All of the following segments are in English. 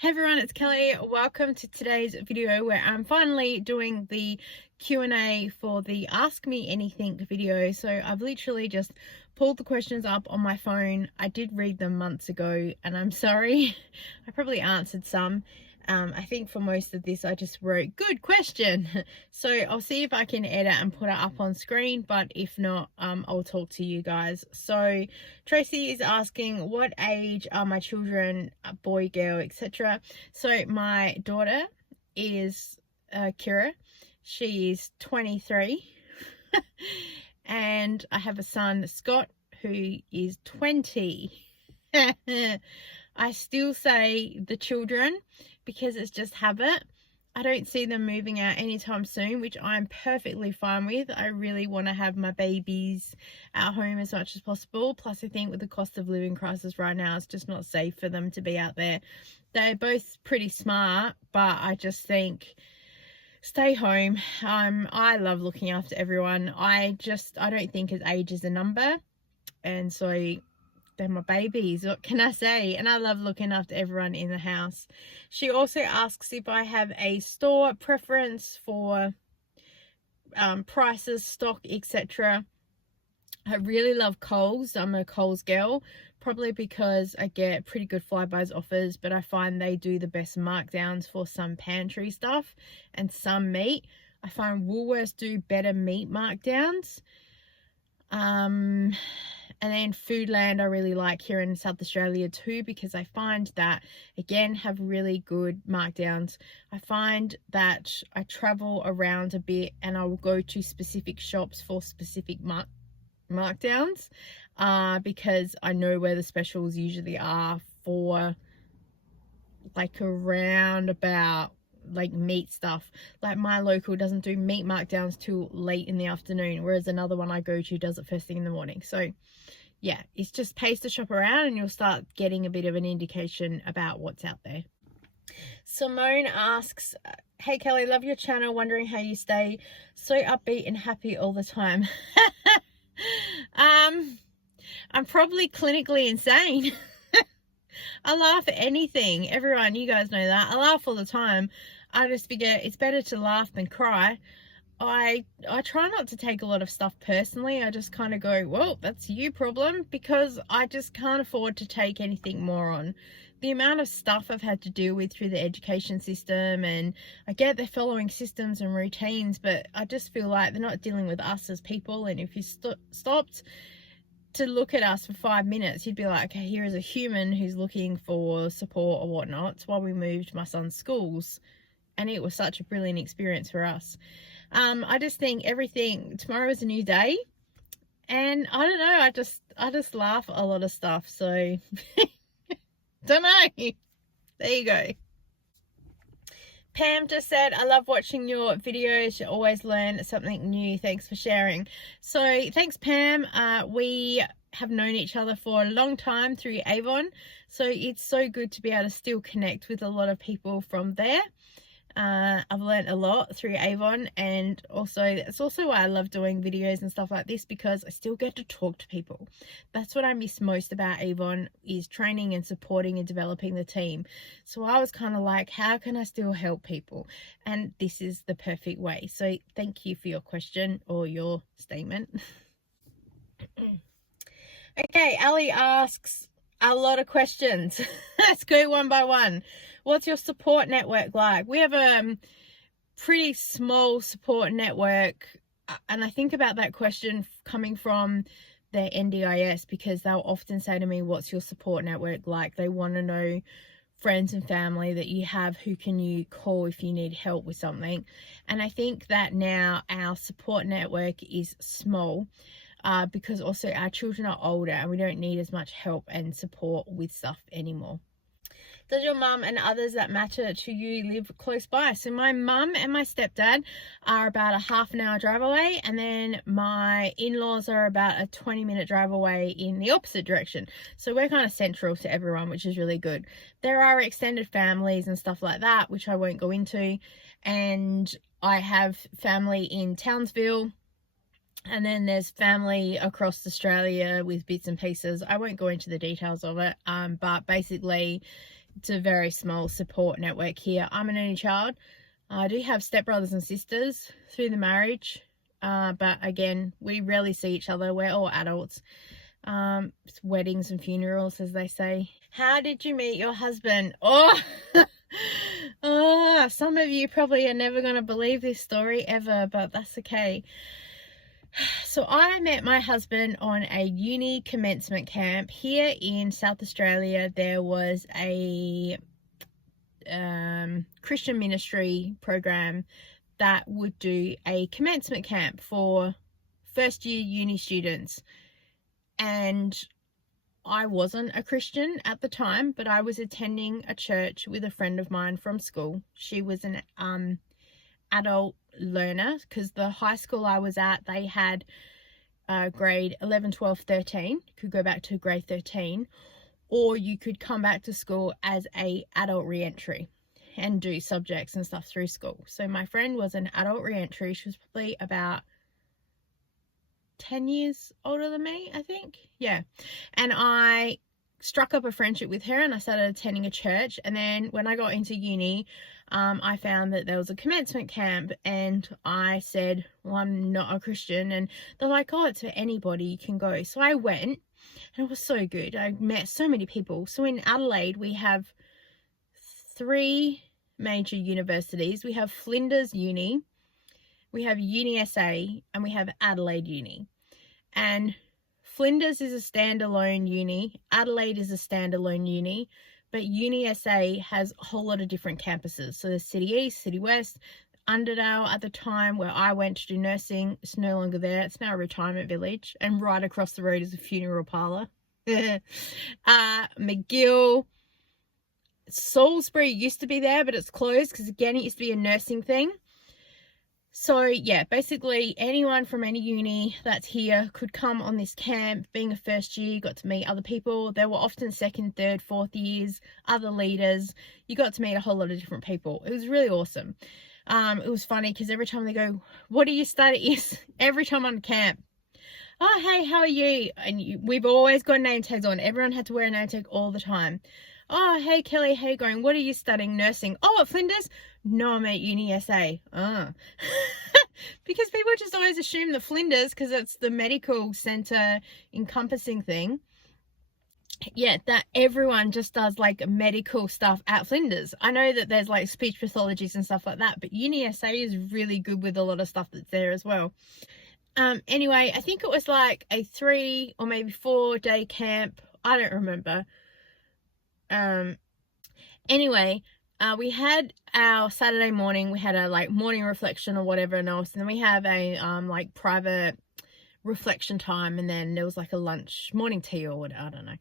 Hey everyone, it's Kelly. Welcome to today's video where I'm finally doing the Q&A for the Ask Me Anything video. So I've literally just pulled the questions up on my phone. I did read them months ago and I'm sorry. I probably answered some. I think for most of this I just wrote good question. So I'll see if I can edit and put it up on screen, but if not, I'll talk to you guys. So Tracy is asking, what age are my children, boy, girl, etc. So my daughter is Kira. She is 23 and I have a son, Scott, who is 20. I still say the children because it's just habit. I don't see them moving out anytime soon, which I'm perfectly fine with. I really want to have my babies at home as much as possible. Plus, I think with the cost of living crisis right now, it's just not safe for them to be out there. They're both pretty smart, but I just think stay home. I love looking after everyone. I don't think age is a number. And so they're my babies, what can I say? And I love looking after everyone in the house. She also asks if I have a store preference for prices, stock, etc. I really love Coles. I'm a Coles girl, probably because I get pretty good Flybuys offers, but I find they do the best markdowns for some pantry stuff and some meat. I find Woolworths do better meat markdowns. And then Foodland I really like here in South Australia too, because I find that, again, have really good markdowns. I find that I travel around a bit and I will go to specific shops for specific markdowns because I know where the specials usually are for like around about like meat stuff. Like my local doesn't do meat markdowns till late in the afternoon, whereas another one I go to does it first thing in the morning. So yeah, it's just pays to shop around and you'll start getting a bit of an indication about what's out there. Simone asks, hey Kelly, love your channel, wondering how you stay so upbeat and happy all the time. I'm probably clinically insane. I laugh at anything. Everyone, you guys know that. I laugh all the time. I just figure it's better to laugh than cry. I try not to take a lot of stuff personally. I just kind of go, well, that's your problem, because I just can't afford to take anything more on. The amount of stuff I've had to deal with through the education system, and I get they're following systems and routines, but I just feel like they're not dealing with us as people. And if you stopped to look at us for 5 minutes, you'd be like, okay, here is a human who's looking for support or whatnot. It's why we moved my son's schools, and it was such a brilliant experience for us. I just think tomorrow is a new day, and I don't know, I just laugh at a lot of stuff, so don't know. There you go. Pam just said, I love watching your videos, you always learn something new, thanks for sharing. So thanks, Pam. We have known each other for a long time through Avon, so it's so good to be able to still connect with a lot of people from there. I've learned a lot through Avon, and also it's also why I love doing videos and stuff like this, because I still get to talk to people. That's what I miss most about Avon, is training and supporting and developing the team. So I was kind of like, how can I still help people? And this is the perfect way. So thank you for your question or your statement. Okay, Ali asks a lot of questions. Let's go one by one. What's your support network like? We have a pretty small support network, and I think about that question coming from their NDIS, because they'll often say to me, what's your support network like? They want to know friends and family that you have who can you call if you need help with something. And I think that now our support network is small, because also our children are older and we don't need as much help and support with stuff anymore. Does your mum and others that matter to you live close by? So my mum and my stepdad are about a half an hour drive away, and then my in-laws are about a 20-minute drive away in the opposite direction. So we're kind of central to everyone, which is really good. There are extended families and stuff like that, which I won't go into. And I have family in Townsville, and then there's family across Australia with bits and pieces. I won't go into the details of it, but basically it's a very small support network here. I'm an only child. I do have stepbrothers and sisters through the marriage, but again, we rarely see each other. We're all adults. It's weddings and funerals, as they say. How did you meet your husband? Oh, oh, some of you probably are never going to believe this story ever, but that's okay. So I met my husband on a uni commencement camp here in South Australia. There was a Christian ministry program that would do a commencement camp for first year uni students, and I wasn't a Christian at the time, but I was attending a church with a friend of mine from school. She was an adult learner, because the high school I was at, they had grade 11, 12, 13. You could go back to grade 13, or you could come back to school as a adult re-entry and do subjects and stuff through school. So my friend was an adult re-entry. She was probably about 10 years older than me, I think. Yeah. And I struck up a friendship with her, and I started attending a church. And then when I got into uni, I found that there was a commencement camp, and I said, well, I'm not a Christian. And they're like, oh, it's for anybody, you can go. So I went, and it was so good. I met so many people. So in Adelaide, we have 3 major universities. We have Flinders Uni, we have Uni SA, and we have Adelaide Uni. And Flinders is a standalone uni, Adelaide is a standalone uni, but Uni SA has a whole lot of different campuses. So there's City East, City West, Underdale at the time where I went to do nursing. It's no longer there. It's now a retirement village, and right across the road is a funeral parlour. McGill, Salisbury used to be there, but it's closed because, again, it used to be a nursing thing. So yeah, basically anyone from any uni that's here could come on this camp. Being a first year, you got to meet other people. There were often second, third, fourth years, other leaders. You got to meet a whole lot of different people. It was really awesome. It was funny because every time they go, what do you study? Every time on camp, oh, hey, how are you? And we've always got name tags on. Everyone had to wear a name tag all the time. Oh, hey, Kelly, how you going? What are you studying? Nursing. Oh, at Flinders? No, I'm at Uni SA. Oh. Because people just always assume that Flinders, because it's the medical centre encompassing thing, yeah, that everyone just does like medical stuff at Flinders. I know that there's like speech pathologies and stuff like that, but Uni SA is really good with a lot of stuff that's there as well. Anyway, I think it was like a 3 or maybe 4 day camp. I don't remember. Anyway, we had our Saturday morning, we had a like morning reflection or whatever else, and then we have a like private reflection time, and then there was like a lunch, morning tea or what, I don't know.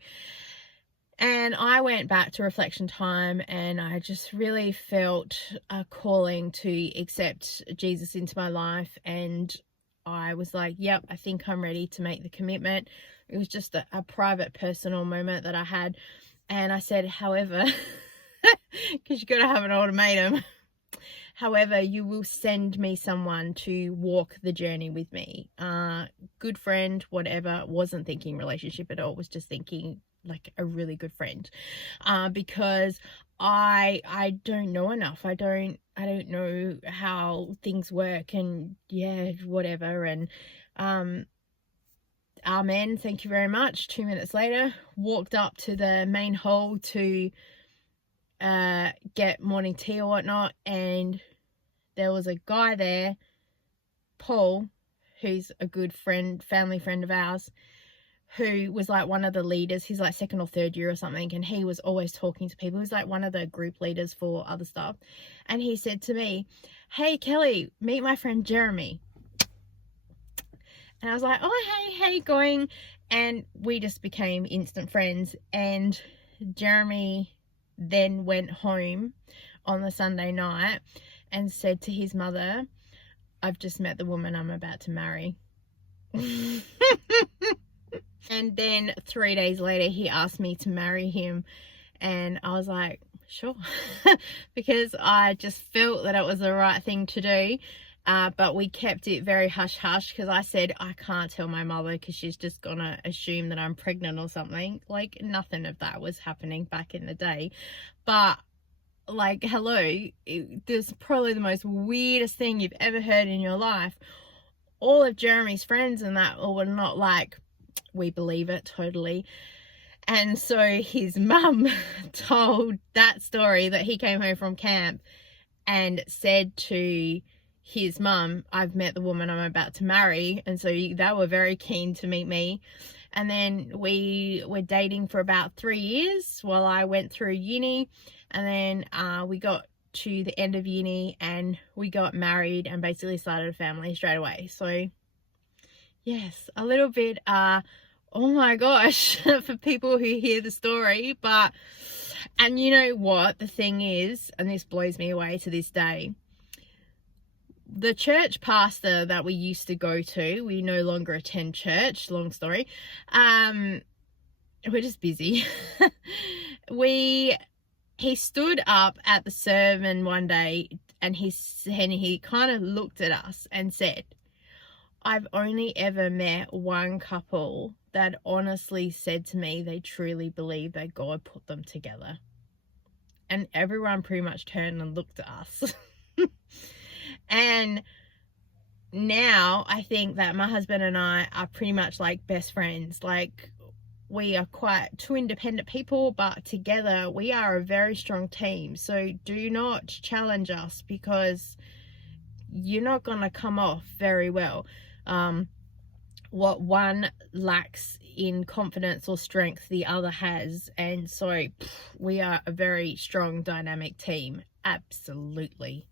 And I went back to reflection time, and I just really felt a calling to accept Jesus into my life, and I was like, yep, I think I'm ready to make the commitment. It was just a private personal moment that I had. And I said, however, because you've got to have an ultimatum, however, you will send me someone to walk the journey with me. Good friend, whatever. Wasn't thinking relationship at all. Was just thinking like a really good friend. Because I don't know enough. I don't know how things work, and yeah, whatever. And amen, thank you very much. 2 minutes later, walked up to the main hall to get morning tea or whatnot, and there was a guy there, Paul, who's a good friend, family friend of ours, who was like one of the leaders. He's like 2nd or 3rd year or something, and he was always talking to people. He was like one of the group leaders for other stuff. And he said to me, hey Kelly, meet my friend Jeremy. And I was like, oh, hey, how you going? And we just became instant friends. And Jeremy then went home on the Sunday night and said to his mother, I've just met the woman I'm about to marry. And then 3 days later, he asked me to marry him. And I was like, sure. Because I just felt that it was the right thing to do. But we kept it very hush-hush because I said, I can't tell my mother because she's just going to assume that I'm pregnant or something. Like, nothing of that was happening back in the day. But, like, hello, this is probably the most weirdest thing you've ever heard in your life. All of Jeremy's friends and that were not like, we believe it totally. And so his mum told that story, that he came home from camp and said to his mum, I've met the woman I'm about to marry. And so they were very keen to meet me. And then we were dating for about 3 years while I went through uni. And then we got to the end of uni and we got married and basically started a family straight away. So yes, a little bit oh my gosh for people who hear the story. But, and you know what the thing is, and this blows me away to this day, the church pastor that we used to go to, we no longer attend church, long story, we're just busy. He stood up at the sermon one day and he kind of looked at us and said, I've only ever met one couple that honestly said to me they truly believe that God put them together. And everyone pretty much turned and looked at us. And now I think that my husband and I are pretty much like best friends. Like, we are quite two independent people, but together we are a very strong team. So do not challenge us because you're not going to come off very well. What one lacks in confidence or strength, the other has. And so we are a very strong, dynamic team. Absolutely.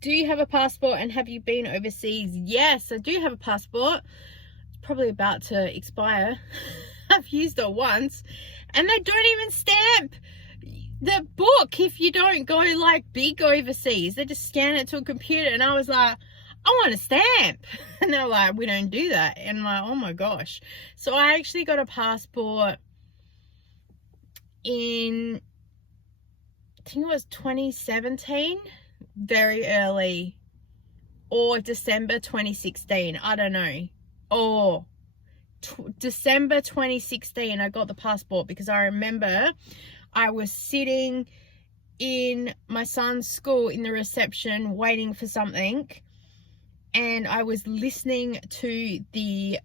Do you have a passport and have you been overseas? Yes, I do have a passport. It's probably about to expire. I've used it once and they don't even stamp the book if you don't go like big overseas. They just scan it to a computer and I was like, I want a stamp. And they're like, we don't do that. And I'm like, oh my gosh. So I actually got a passport in, I think it was 2017, very early, or December 2016, I don't know, or December 2016 I got the passport, because I remember I was sitting in my son's school in the reception waiting for something, and I was listening to the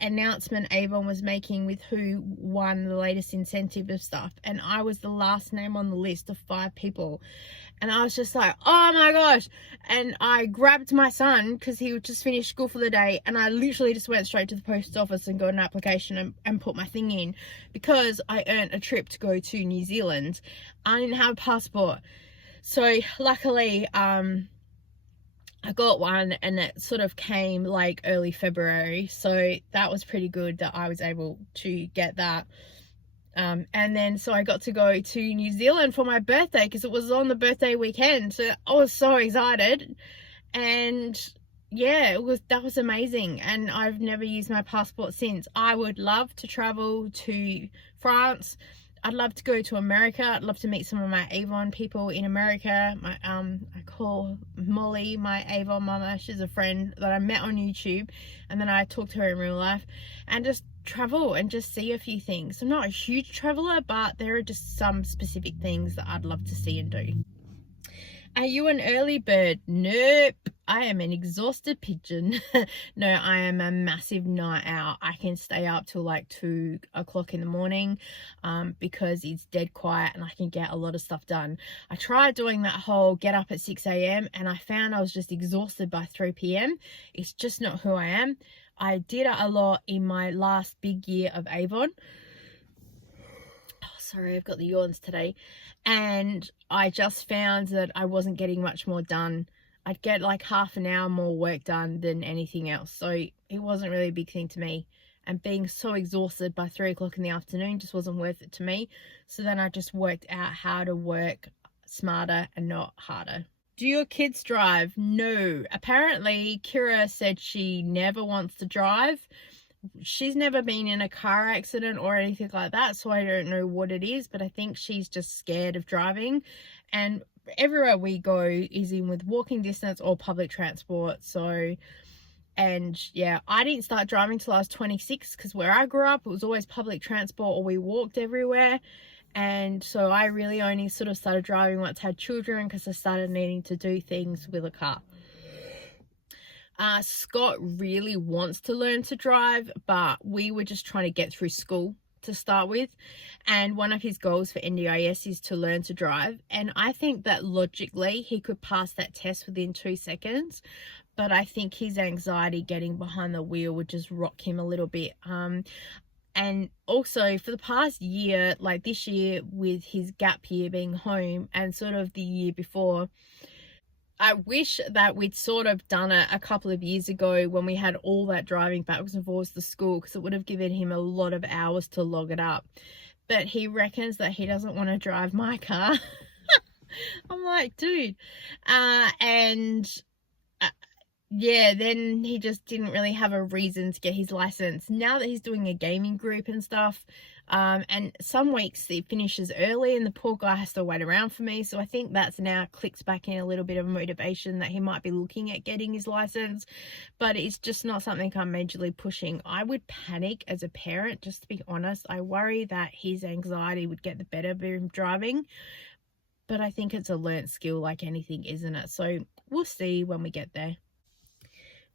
announcement Avon was making with who won the latest incentive of stuff, and I was the last name on the list of 5 people. And I was just like, oh my gosh. And I grabbed my son because he would just finished school for the day. And I literally just went straight to the post office and got an application and put my thing in, because I earned a trip to go to New Zealand. I didn't have a passport. So luckily, I got one, and it sort of came like early February. So that was pretty good that I was able to get that. And then so I got to go to New Zealand for my birthday because it was on the birthday weekend. So I was so excited, and yeah, that was amazing. And I've never used my passport since. I would love to travel to France. I'd love to go to America. I'd love to meet some of my Avon people in America. I call Molly my Avon mama. She's a friend that I met on YouTube, and then I talked to her in real life, and just travel and just see a few things. I'm not a huge traveler, but there are just some specific things that I'd love to see and do. Are you an early bird? Nope. I am an exhausted pigeon. No, I am a massive night owl. I can stay up till like 2 o'clock in the morning because it's dead quiet and I can get a lot of stuff done. I tried doing that whole get up at 6 a.m. and I found I was just exhausted by 3 p.m. It's just not who I am. I did it a lot in my last big year of Avon. Oh, sorry, I've got the yawns today. And I just found that I wasn't getting much more done. I'd get like half an hour more work done than anything else. So it wasn't really a big thing to me. And being so exhausted by 3 o'clock in the afternoon just wasn't worth it to me. So then I just worked out how to work smarter and not harder. Do your kids drive? No. Apparently, Kira said she never wants to drive. She's never been in a car accident or anything like that, so I don't know what it is, but I think she's just scared of driving. And everywhere we go is in with walking distance or public transport. So, and yeah, I didn't start driving till I was 26 because where I grew up, it was always public transport or we walked everywhere. And so I really only sort of started driving once I had children because I started needing to do things with a car. Scott really wants to learn to drive, but we were just trying to get through school to start with. And one of his goals for NDIS is to learn to drive. And I think that logically he could pass that test within 2 seconds. But I think his anxiety getting behind the wheel would just rock him a little bit. And also for the past year, like this year with his gap year being home and sort of the year before, I wish that we'd sort of done it a couple of years ago when we had all that driving backwards and forwards to school, because it would have given him a lot of hours to log it up. But he reckons that he doesn't want to drive my car. I'm like, dude. Yeah, then he just didn't really have a reason to get his license. Now that he's doing a gaming group and stuff, and some weeks he finishes early and the poor guy has to wait around for me. So I think that's now clicked back in a little bit of motivation that he might be looking at getting his license, but it's just not something I'm majorly pushing. I would panic as a parent, just to be honest. I worry that his anxiety would get the better of him driving, but I think it's a learnt skill like anything, isn't it? So we'll see when we get there.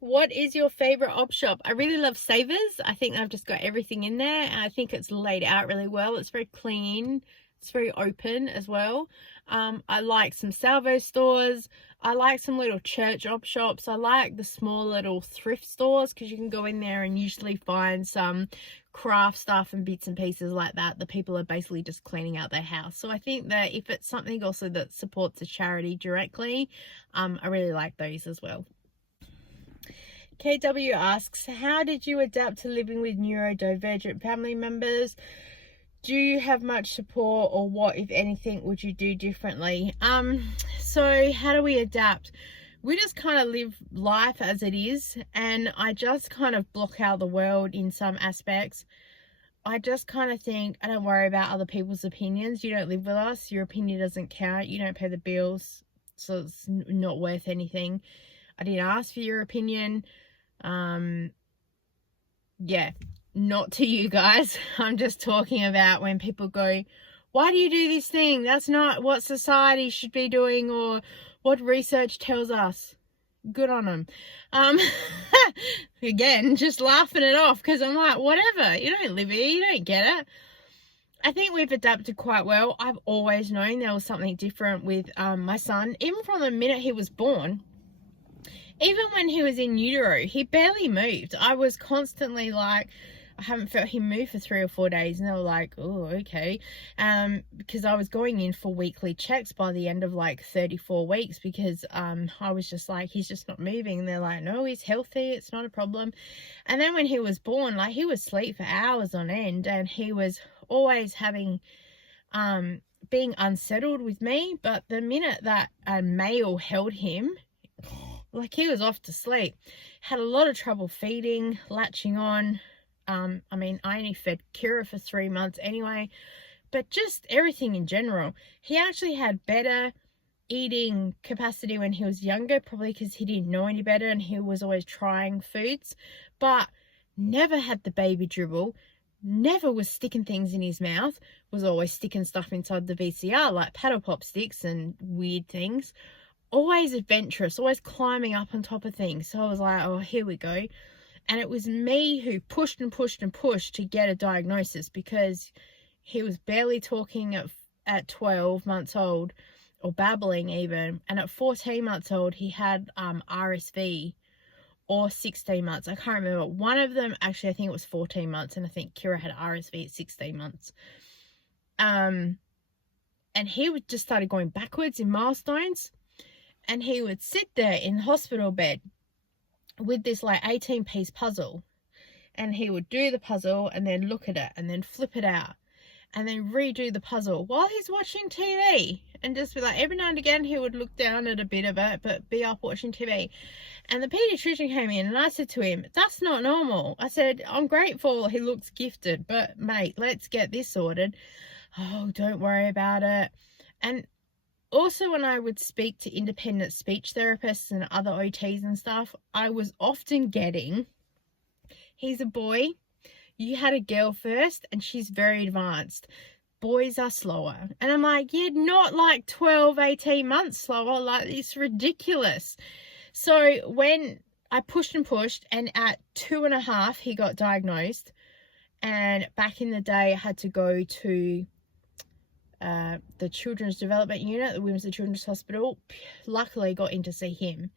What is your favorite op shop? I really love Savers. I think I've just got everything in there, and I think it's laid out really well. It's very clean. It's very open as well. I like some salvo stores. I like some little church op shops. I like the small little thrift stores because you can go in there and usually find some craft stuff and bits and pieces like that. The people are basically just cleaning out their house. So I think that if it's something also that supports a charity directly, I really like those as well. KW asks, how did you adapt to living with neurodivergent family members? Do you have much support, or what, if anything, would you do differently? So how do we adapt? We just kind of live life as it is, and I just kind of block out the world in some aspects. I just kind of think, I don't worry about other people's opinions. You don't live with us. Your opinion doesn't count. You don't pay the bills, so it's not worth anything. I didn't ask for your opinion. Yeah, not to you guys. I'm just talking about when people go, why do you do this thing? That's not what society should be doing or what research tells us. Good on them. Again, just laughing it off because I'm like, whatever. You don't live here. You don't get it. I think we've adapted quite well. I've always known there was something different with my son. Even from the minute he was born, even when he was in utero, he barely moved. I was constantly like, I haven't felt him move for 3 or 4 days. And they were like, oh, okay. Because I was going in for weekly checks by the end of like 34 weeks because I was just like, he's just not moving. And they're like, no, he's healthy. It's not a problem. And then when he was born, like he would sleep for hours on end, and he was always having, being unsettled with me. But the minute that a male held him, like he was off to sleep. Had a lot of trouble feeding, latching on. I mean, I only fed Kira for 3 months anyway, but just everything in general. He actually had better eating capacity when he was younger, probably because he didn't know any better and he was always trying foods, but never had the baby dribble, never was sticking things in his mouth, was always sticking stuff inside the VCR like paddle pop sticks and weird things. Always adventurous, always climbing up on top of things. So I was like, oh, here we go. And it was me who pushed and pushed and pushed to get a diagnosis, because he was barely talking at 12 months old, or babbling even. And at 14 months old, he had RSV, or 16 months. I can't remember. One of them, actually, I think it was 14 months. And I think Kira had RSV at 16 months. And he would just started going backwards in milestones. And he would sit there in the hospital bed with this like 18-piece puzzle. And he would do the puzzle and then look at it and then flip it out and then redo the puzzle while he's watching TV. And just be like, every now and again he would look down at a bit of it, but be up watching TV. And the pediatrician came in and I said to him, that's not normal. I said, I'm grateful he looks gifted, but mate, let's get this sorted. Oh, don't worry about it. And Also, when I would speak to independent speech therapists and other OTs and stuff, I was often getting, he's a boy, you had a girl first and she's very advanced. Boys are slower. And I'm like, yeah, not like 12, 18 months slower. Like, it's ridiculous. So when I pushed and at 2.5, he got diagnosed. And back in the day, I had to go to the Children's Development Unit, the Women's and Children's Hospital. Luckily, got in to see him.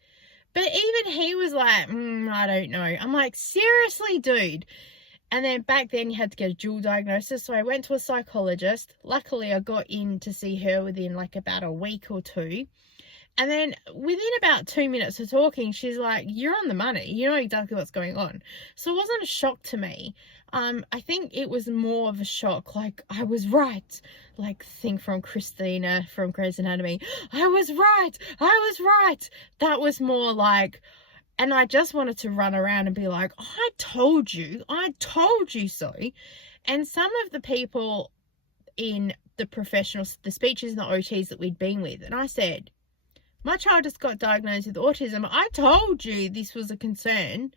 But even he was like, I don't know. I'm like, seriously, dude? And then back then, you had to get a dual diagnosis. So I went to a psychologist. Luckily, I got in to see her within like about a week or two. And then within about 2 minutes of talking, she's like, you're on the money. You know exactly what's going on. So it wasn't a shock to me. I think it was more of a shock. Like, I was right. Like, thing from Christina from Grey's Anatomy. I was right. That was more like, and I just wanted to run around and be like, I told you so. And some of the people in the professionals, the speeches and the OTs that we'd been with, and I said, my child just got diagnosed with autism. I told you this was a concern.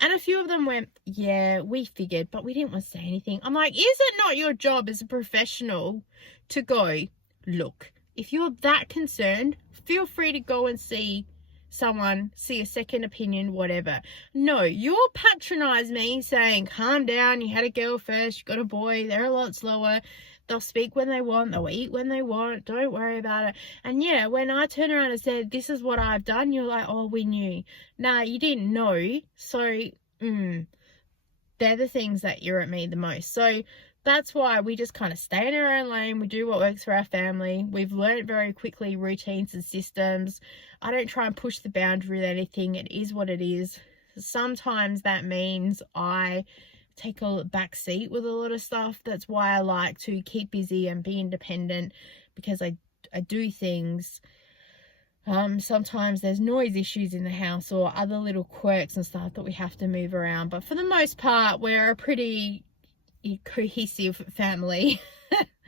And a few of them went, yeah, we figured, but we didn't want to say anything. I'm like, is it not your job as a professional to go, look, if you're that concerned, feel free to go and see someone, see a second opinion, whatever. No, you'll patronize me saying, calm down, you had a girl first, you got a boy, they're a lot slower. They'll speak when they want, they'll eat when they want, don't worry about it. And yeah, when I turn around and said, this is what I've done, you're like, oh, we knew. Nah, you didn't know. So, they're the things that irritate me the most. So that's why we just kind of stay in our own lane. We do what works for our family. We've learned very quickly routines and systems. I don't try and push the boundary with anything. It is what it is. Sometimes that means I take a back seat with a lot of stuff. That's why I like to keep busy and be independent, because I do things. Sometimes there's noise issues in the house or other little quirks and stuff that we have to move around, but for the most part we're a pretty cohesive family.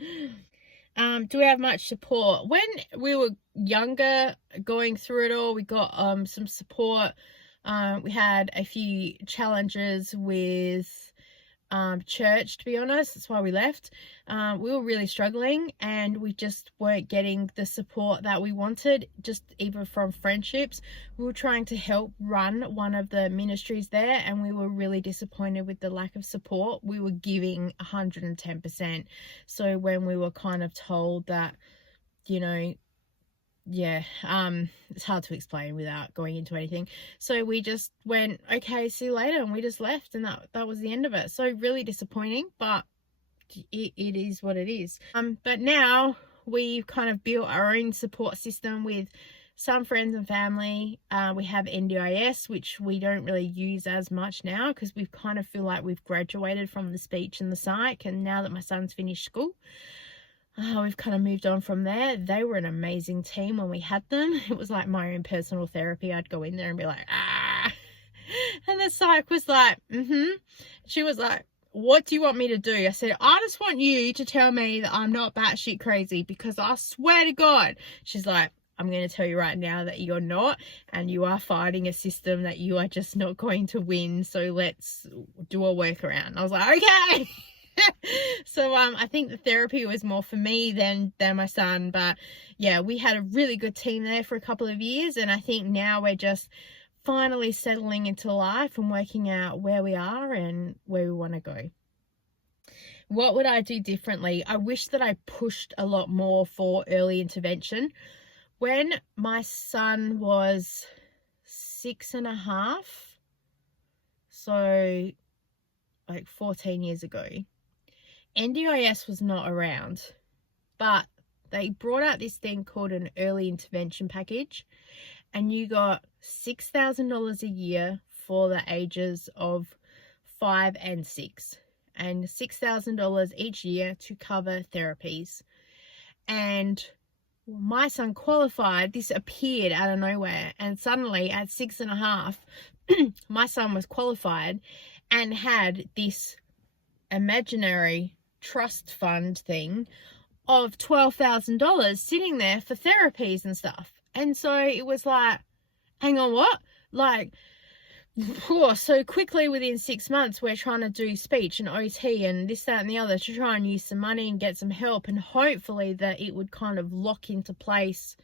Do we have much support? When we were younger, going through it all, we got some support. We had a few challenges with church, to be honest. That's why we left. We were really struggling and we just weren't getting the support that we wanted, just even from friendships. We were trying to help run one of the ministries there and we were really disappointed with the lack of support. We were giving 110%. So when we were kind of told that, you know, yeah, it's hard to explain without going into anything. So we just went, okay, see you later, and we just left, and that was the end of it. So really disappointing, but it is what it is. But now we've kind of built our own support system with some friends and family. We have NDIS, which we don't really use as much now because we kind of feel like we've graduated from the speech and the psych, and now that my son's finished school, we've kind of moved on from there. They were an amazing team when we had them. It was like my own personal therapy. I'd go in there and be like, and the psych was like, She was like, what do you want me to do? I said, I just want you to tell me that I'm not batshit crazy, because I swear to God. She's like, I'm going to tell you right now that you're not, and you are fighting a system that you are just not going to win. So let's do a workaround. I was like, okay. So I think the therapy was more for me than my son. But yeah, we had a really good team there for a couple of years, and I think now we're just finally settling into life and working out where we are and where we want to go. What would I do differently? I wish that I pushed a lot more for early intervention. When my son was 6.5, so like 14 years ago, NDIS was not around, but they brought out this thing called an early intervention package, and you got $6,000 a year for the ages of 5 and 6, and $6,000 each year to cover therapies. And my son qualified. This appeared out of nowhere, and suddenly at 6.5, my son was qualified and had this imaginary trust fund thing of $12,000 sitting there for therapies and stuff. And so it was like, hang on, what? Like, so quickly within 6 months, we're trying to do speech and OT and this, that, and the other to try and use some money and get some help, and hopefully that it would kind of lock into place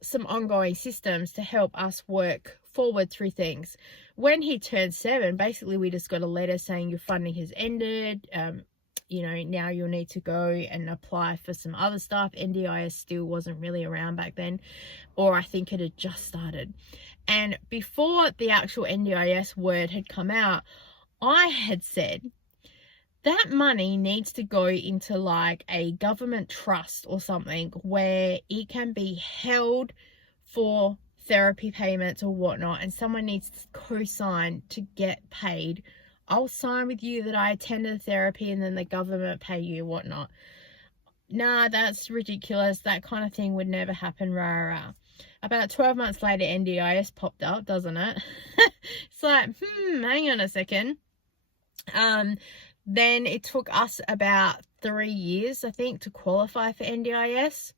some ongoing systems to help us work forward through things. When he turned 7, basically we just got a letter saying your funding has ended. You know, now you'll need to go and apply for some other stuff. NDIS still wasn't really around back then, or I think it had just started. And before the actual NDIS word had come out, I had said that money needs to go into like a government trust or something where it can be held for therapy payments or whatnot, and someone needs to co-sign to get paid. I'll sign with you that I attended therapy and then the government pay you whatnot. Nah, that's ridiculous. That kind of thing would never happen. Rah. About 12 months later, NDIS popped up, doesn't it? It's like, hang on a second. Then it took us about 3 years, I think, to qualify for NDIS.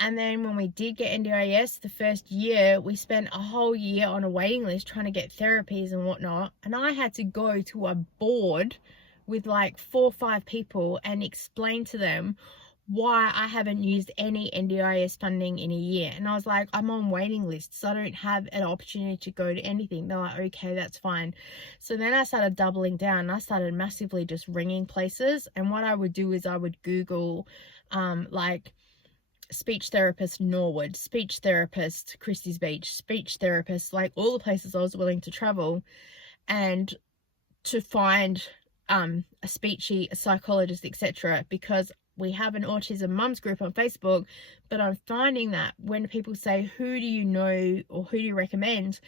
And then when we did get NDIS, the first year, we spent a whole year on a waiting list trying to get therapies and whatnot. And I had to go to a board with like 4 or 5 people and explain to them why I haven't used any NDIS funding in a year. And I was like, I'm on waiting lists, so I don't have an opportunity to go to anything. They're like, okay, that's fine. So then I started doubling down, and I started massively just ringing places. And what I would do is I would Google like speech therapist Norwood, speech therapist Christie's Beach, speech therapist, like all the places I was willing to travel, and to find a speechy, a psychologist, etc. Because we have an autism mums group on Facebook, but I'm finding that when people say, who do you know or who do you recommend,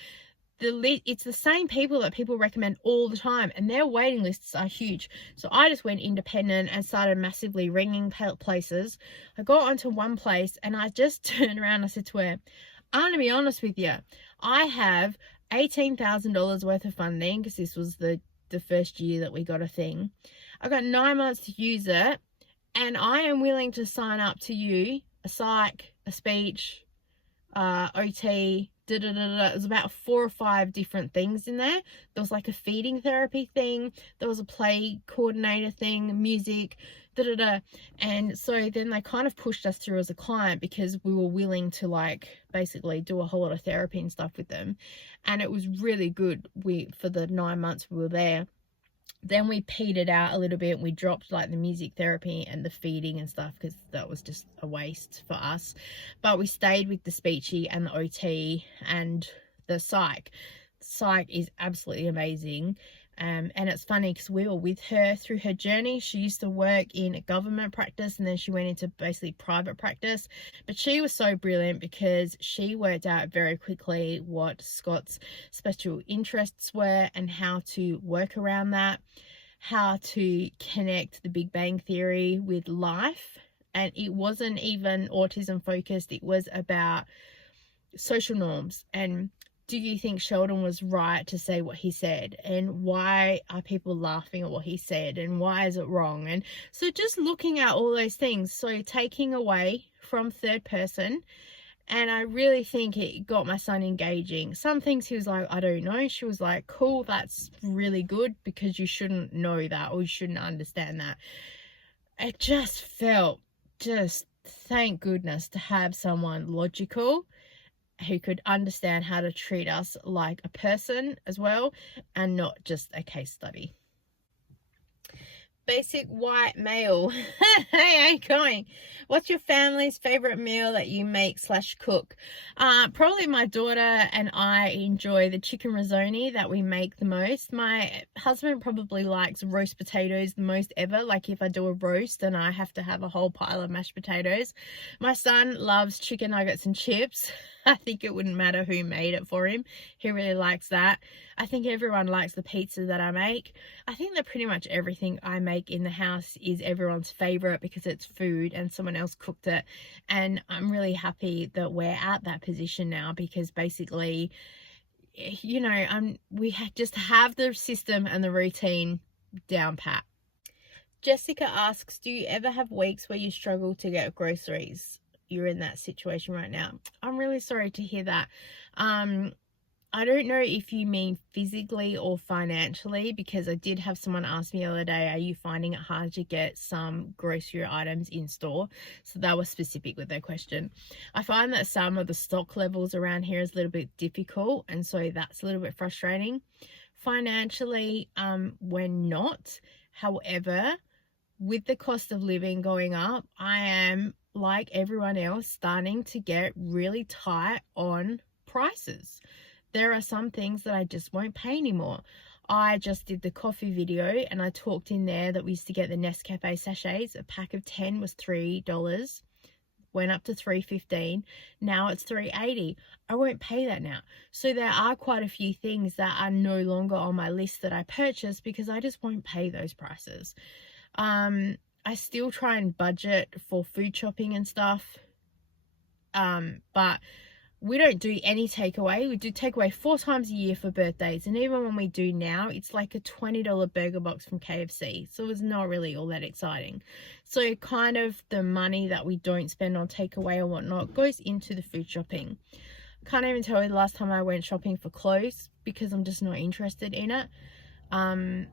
it's the same people that people recommend all the time, and their waiting lists are huge. So I just went independent and started massively ringing places. I got onto one place and I just turned around and I said to her, I'm going to be honest with you, I have $18,000 worth of funding, because this was the first year that we got a thing. I got 9 months to use it, and I am willing to sign up to you, a psych, a speech, OT, It was about 4 or 5 different things in there. There was like a feeding therapy thing, there was a play coordinator thing, music, and so then they kind of pushed us through as a client because we were willing to like basically do a whole lot of therapy and stuff with them, and it was really good. For the 9 months we were there. Then we petered out a little bit. We dropped like the music therapy and the feeding and stuff because that was just a waste for us. But we stayed with the speechy and the OT and the psych. Psych is absolutely amazing. And it's funny because we were with her through her journey. She used to work in a government practice and then she went into basically private practice. But she was so brilliant because she worked out very quickly what Scott's special interests were and how to work around that, how to connect the Big Bang Theory with life. And it wasn't even autism focused. It was about social norms and, do you think Sheldon was right to say what he said? And why are people laughing at what he said? And why is it wrong? And so just looking at all those things. So taking away from third person. And I really think it got my son engaging. Some things he was like, I don't know. She was like, cool, that's really good because you shouldn't know that or you shouldn't understand that. It just felt thank goodness to have someone logical who could understand how to treat us like a person as well and not just a case study. Basic white male. Hey, how you going? What's your family's favorite meal that you make / cook? Probably my daughter and I enjoy the chicken risotto that we make the most. My husband probably likes roast potatoes the most ever. Like if I do a roast, then I have to have a whole pile of mashed potatoes. My son loves chicken nuggets and chips. I think it wouldn't matter who made it for him. He really likes that. I think everyone likes the pizza that I make. I think that pretty much everything I make in the house is everyone's favorite because it's food and someone else cooked it. And I'm really happy that we're at that position now because basically, you know, we just have the system and the routine down pat. Jessica asks, do you ever have weeks where you struggle to get groceries? You're in that situation right now. I'm really sorry to hear that. I don't know if you mean physically or financially, because I did have someone ask me the other day, are you finding it hard to get some grocery items in store? So that was specific with their question. I find that some of the stock levels around here is a little bit difficult, and so that's a little bit frustrating. Financially, we're not. However, with the cost of living going up, I am, like everyone else, starting to get really tight on prices. There are some things that I just won't pay anymore. I just did the coffee video and I talked in there that we used to get the Nescafe sachets. A pack of 10 was $3, went up to $3.15. Now it's $3.80. I won't pay that now. So there are quite a few things that are no longer on my list that I purchased because I just won't pay those prices. I still try and budget for food shopping and stuff. But we don't do any takeaway. We do takeaway 4 times a year for birthdays. And even when we do now, it's like a $20 burger box from KFC. So it's not really all that exciting. So kind of the money that we don't spend on takeaway or whatnot goes into the food shopping. Can't even tell you the last time I went shopping for clothes because I'm just not interested in it. And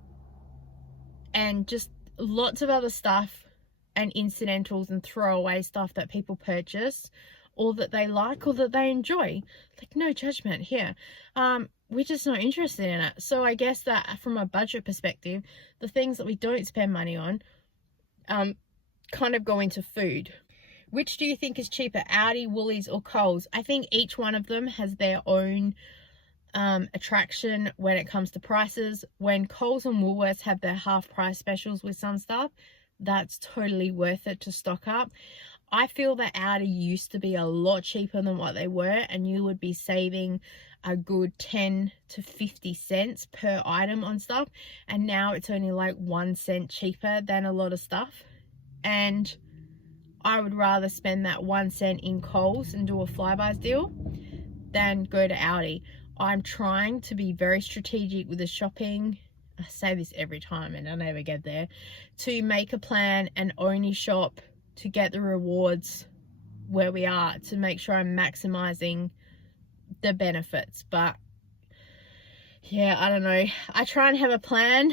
just lots of other stuff and incidentals and throwaway stuff that people purchase, or that they like, or that they enjoy. Like, no judgment here. We're just not interested in it. So I guess that from a budget perspective, the things that we don't spend money on kind of go into food. Which do you think is cheaper, Aldi, Woolies or Coles? I think each one of them has their own attraction when it comes to prices. When Coles and Woolworths have their half price specials with some stuff, that's totally worth it to stock up. I feel that Aldi used to be a lot cheaper than what they were, and you would be saving a good 10 to 50 cents per item on stuff, and now it's only like 1 cent cheaper than a lot of stuff. And I would rather spend that 1 cent in Coles and do a Flybuys deal than go to Aldi. I'm trying to be very strategic with the shopping. I say this every time and I never get there. To make a plan and only shop to get the rewards where we are, to make sure I'm maximizing the benefits. But yeah, I don't know. I try and have a plan,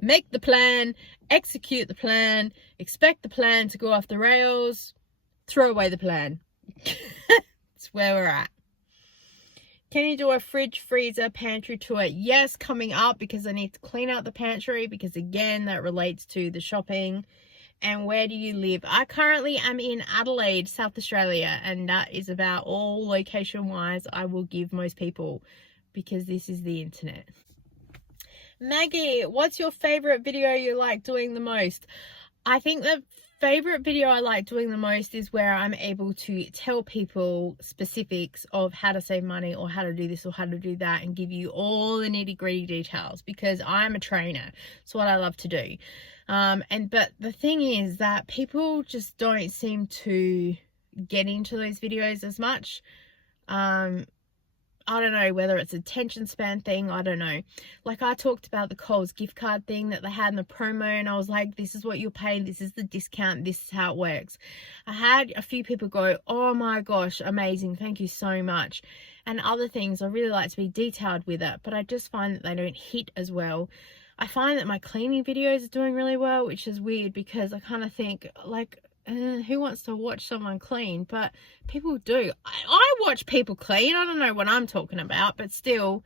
make the plan, execute the plan, expect the plan to go off the rails, throw away the plan. It's where we're at. Can you do a fridge, freezer, pantry tour? Yes, coming up, because I need to clean out the pantry, because again, that relates to the shopping. And where do you live? I currently am in Adelaide, South Australia, and that is about all location-wise I will give most people, because this is the internet. Maggie, what's your favorite video you like doing the most? I think the favorite video I like doing the most is where I'm able to tell people specifics of how to save money or how to do this or how to do that, and give you all the nitty-gritty details, because I'm a trainer. It's what I love to do. But the thing is that people just don't seem to get into those videos as much. I don't know whether it's a attention span thing. I don't know. Like, I talked about the Coles gift card thing that they had in the promo, and I was like, this is what you'll pay, this is the discount, this is how it works. I had a few people go, oh my gosh, amazing, thank you so much. And other things, I really like to be detailed with it, but I just find that they don't hit as well. I find that my cleaning videos are doing really well, which is weird, because I kind of think, like, who wants to watch someone clean? But people do. I watch people clean. I don't know what I'm talking about, but still,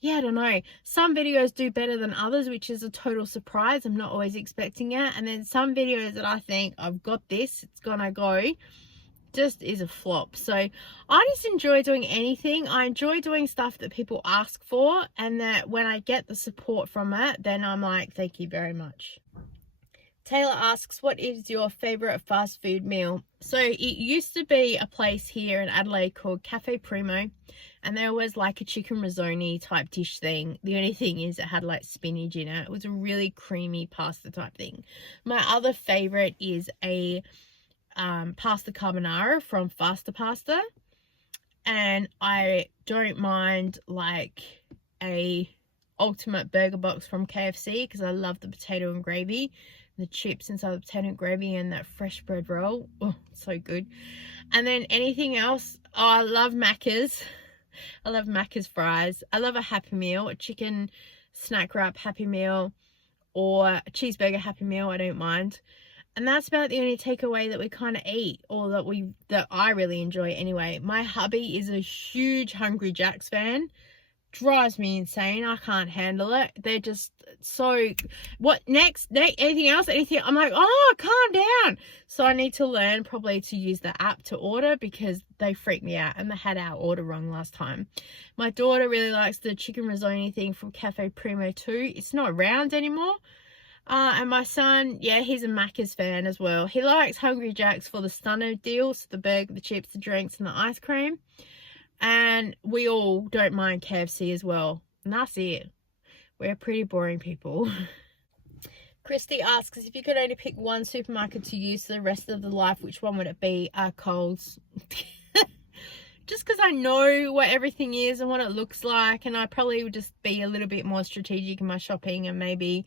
yeah, I don't know. Some videos do better than others, which is a total surprise. I'm not always expecting it. And then some videos that I think, I've got this, it's gonna go, just is a flop. So I just enjoy doing anything. I enjoy doing stuff that people ask for, and that when I get the support from it, then I'm like, thank you very much. Taylor asks, what is your favorite fast food meal? So it used to be a place here in Adelaide called Cafe Primo, and there was like a chicken risotto type dish thing. The only thing is it had like spinach in it. It was a really creamy pasta type thing. My other favorite is a pasta carbonara from Faster Pasta, and I don't mind like a ultimate burger box from KFC, because I love the potato and gravy. the chips inside the potato gravy and that fresh bread roll. Oh, so good. And then anything else, oh, I love Macca's. I love Macca's fries. I love a Happy Meal, a chicken snack wrap Happy Meal, or a cheeseburger Happy Meal. I don't mind. And that's about the only takeaway that we kind of eat, or that I really enjoy anyway. My hubby is a huge Hungry Jack's fan. Drives me insane. I can't handle it. They're just so, what next? Anything else? Anything? I'm like, oh, calm down. So I need to learn probably to use the app to order, because they freak me out, and they had our order wrong last time. My daughter really likes the chicken risotto thing from Cafe Primo too. It's not around anymore. And my son, yeah, he's a Macca's fan as well. He likes Hungry Jack's for the stunner deals, the burger, the chips, the drinks, and the ice cream. And we all don't mind KFC as well. And that's it. We're pretty boring people. Christy asks, if you could only pick one supermarket to use for the rest of the life, which one would it be? Coles. Just because I know what everything is and what it looks like, and I probably would just be a little bit more strategic in my shopping, and maybe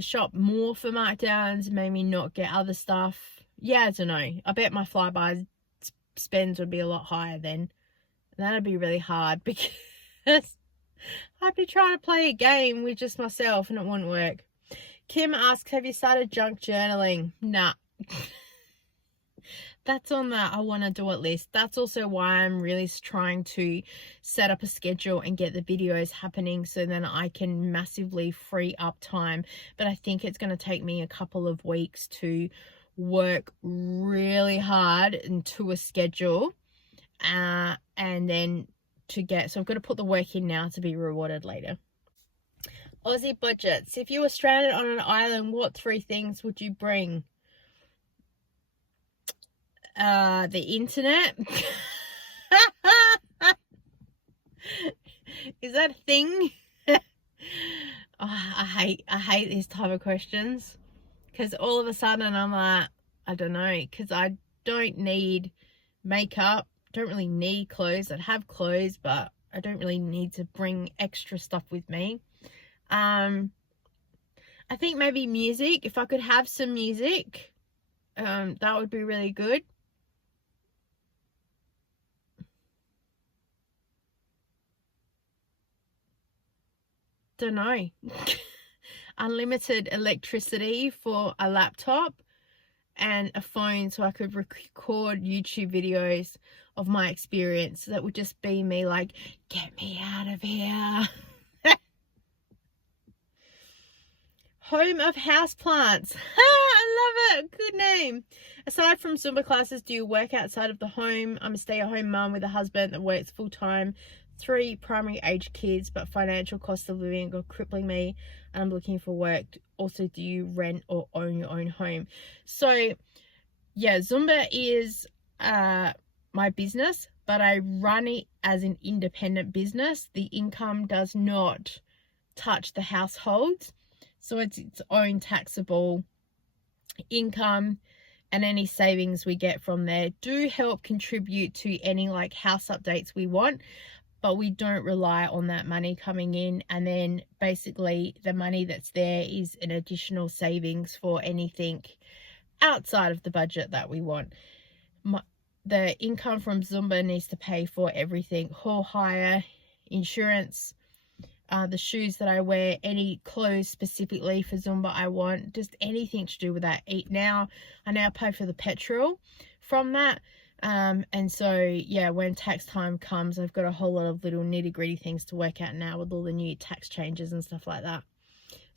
shop more for markdowns, maybe not get other stuff. Yeah, I don't know. I bet my Flybuys spends would be a lot higher then. That'd be really hard, because I'd be trying to play a game with just myself and it wouldn't work. Kim asks, have you started junk journaling? Nah. That's on the I want to do it list. That's also why I'm really trying to set up a schedule and get the videos happening, so then I can massively free up time. But I think it's going to take me a couple of weeks to work really hard into a schedule, and then so I've got to put the work in now to be rewarded later. Aussie budgets. If you were stranded on an island, what 3 things would you bring? The internet. Is that a thing? Oh, I hate these type of questions, because all of a sudden I'm like, I don't know, because I don't need makeup, don't really need clothes. I'd have clothes, but I don't really need to bring extra stuff with me. I think maybe music. If I could have some music, that would be really good. Don't know. Unlimited electricity for a laptop and a phone, so I could record YouTube videos of my experience. That would just be me like, get me out of here. Home of Houseplants. I love it. Good name. Aside from Zumba classes, do you work outside of the home? I'm a stay-at-home mum with a husband that works full-time, 3 primary age kids, but financial cost of living are crippling me, and I'm looking for work. Also, do you rent or own your own home? So yeah, Zumba is my business, but I run it as an independent business. The income does not touch the household, so it's its own taxable income, and any savings we get from there do help contribute to any like house updates we want, but we don't rely on that money coming in. And then basically the money that's there is an additional savings for anything outside of the budget that we want. The income from Zumba needs to pay for everything: hall hire, insurance, the shoes that I wear, any clothes specifically for Zumba I want, just anything to do with that. I now pay for the petrol from that. And so yeah, when tax time comes, I've got a whole lot of little nitty-gritty things to work out now with all the new tax changes and stuff like that.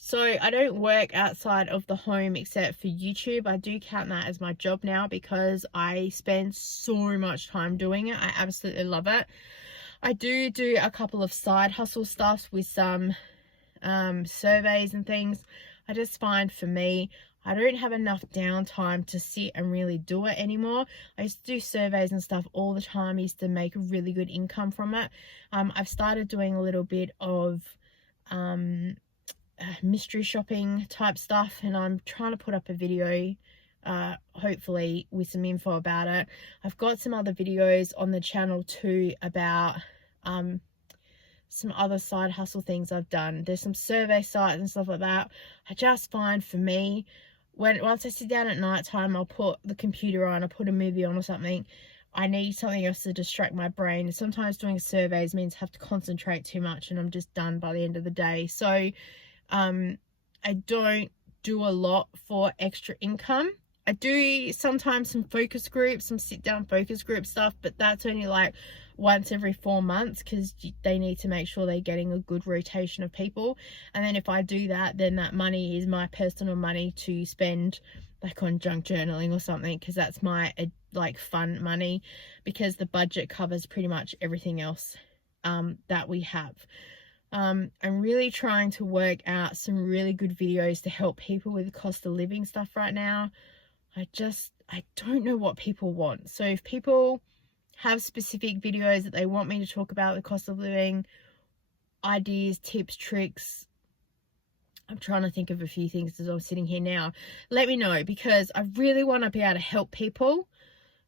So I don't work outside of the home except for YouTube. I do count that as my job now, because I spend so much time doing it. I absolutely love it. I do a couple of side hustle stuff with some surveys and things. I just find, for me, I don't have enough downtime to sit and really do it anymore. I used to do surveys and stuff all the time. I used to make really good income from it. I've started doing a little bit of mystery shopping type stuff, and I'm trying to put up a video hopefully with some info about it. I've got some other videos on the channel too about some other side hustle things I've done. There's some survey sites and stuff like that. I just find for me, once I sit down at night time, I'll put the computer on, I'll put a movie on or something. I need something else to distract my brain. Sometimes doing surveys means I have to concentrate too much and I'm just done by the end of the day. So I don't do a lot for extra income. I do sometimes some focus groups, some sit down focus group stuff, but that's only like once every 4 months because they need to make sure they're getting a good rotation of people. And then if I do that, then that money is my personal money to spend like on junk journaling or something, because that's my like fun money, because the budget covers pretty much everything else that we have. I'm really trying to work out some really good videos to help people with the cost of living stuff right now. I don't know what people want. So if people have specific videos that they want me to talk about the cost of living, ideas, tips, tricks, I'm trying to think of a few things as I'm sitting here now. Let me know, because I really want to be able to help people.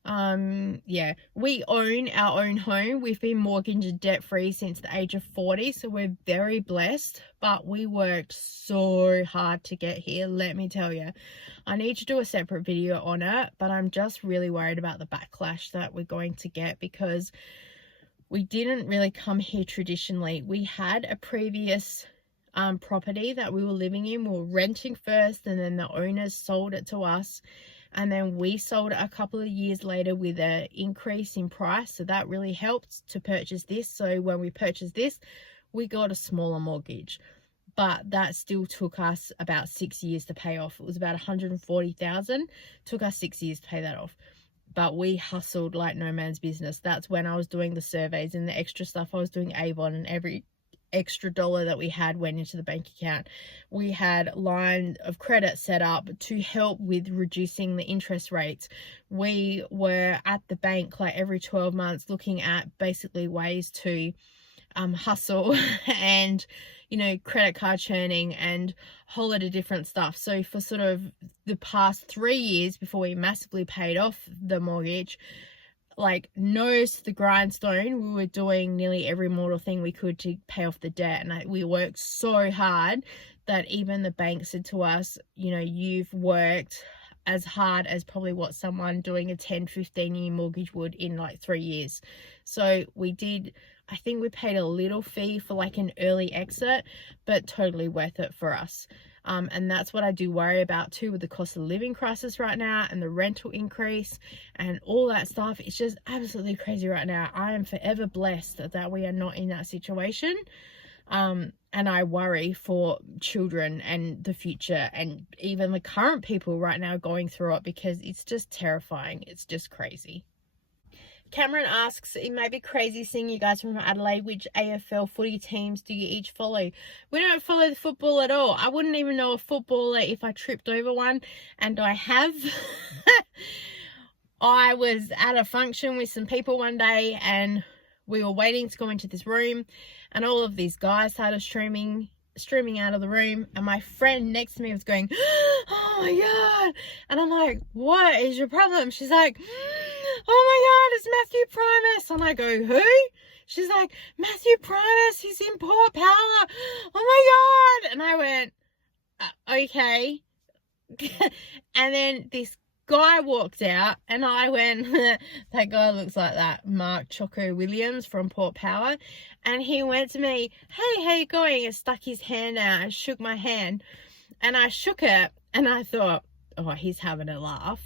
Yeah, we own our own home. We've been mortgage and debt free since the age of 40, so we're very blessed, but we worked so hard to get here, let me tell you. I need to do a separate video on it, but I'm just really worried about the backlash that we're going to get, because we didn't really come here traditionally. We had a previous property that we were living in. We were renting first, and then the owners sold it to us, and then we sold it a couple of years later with an increase in price, so that really helped to purchase this. So when we purchased this, we got a smaller mortgage, but that still took us about 6 years to pay off. It was about 140,000. Took us 6 years to pay that off, but we hustled like no man's business. That's when I was doing the surveys and the extra stuff. I was doing Avon, and every extra dollar that we had went into the bank account. We had line of credit set up to help with reducing the interest rates. We were at the bank like every 12 months looking at basically ways to hustle and, you know, credit card churning and a whole lot of different stuff. So for sort of the past 3 years before we massively paid off the mortgage, like nose to the grindstone, we were doing nearly every mortal thing we could to pay off the debt. And we worked so hard that even the bank said to us, you know, you've worked as hard as probably what someone doing a 10-15 year mortgage would in like 3 years. So we did, I think we paid a little fee for like an early exit, but totally worth it for us. And that's what I do worry about too, with the cost of living crisis right now and the rental increase and all that stuff. It's just absolutely crazy right now. I am forever blessed that we are not in that situation. And I worry for children and the future, and even the current people right now going through it, because it's just terrifying. It's just crazy. Cameron asks, it may be crazy seeing you guys from Adelaide. Which AFL footy teams do you each follow? We don't follow the football at all. I wouldn't even know a footballer if I tripped over one, and I have. I was at a function with some people one day, and we were waiting to go into this room, and all of these guys started streaming out of the room, and my friend next to me was going, oh my god, and I'm like, what is your problem? She's like, oh my god, it's Matthew Primus. And I go, who? She's like, Matthew Primus, he's in Port Power. Oh my god. And I went, okay. And then this guy walked out, and I went, that guy looks like that Mark Choco Williams from Port Power. And he went to me, hey, how you going? And stuck his hand out and shook my hand. And I shook it, and I thought, oh, he's having a laugh.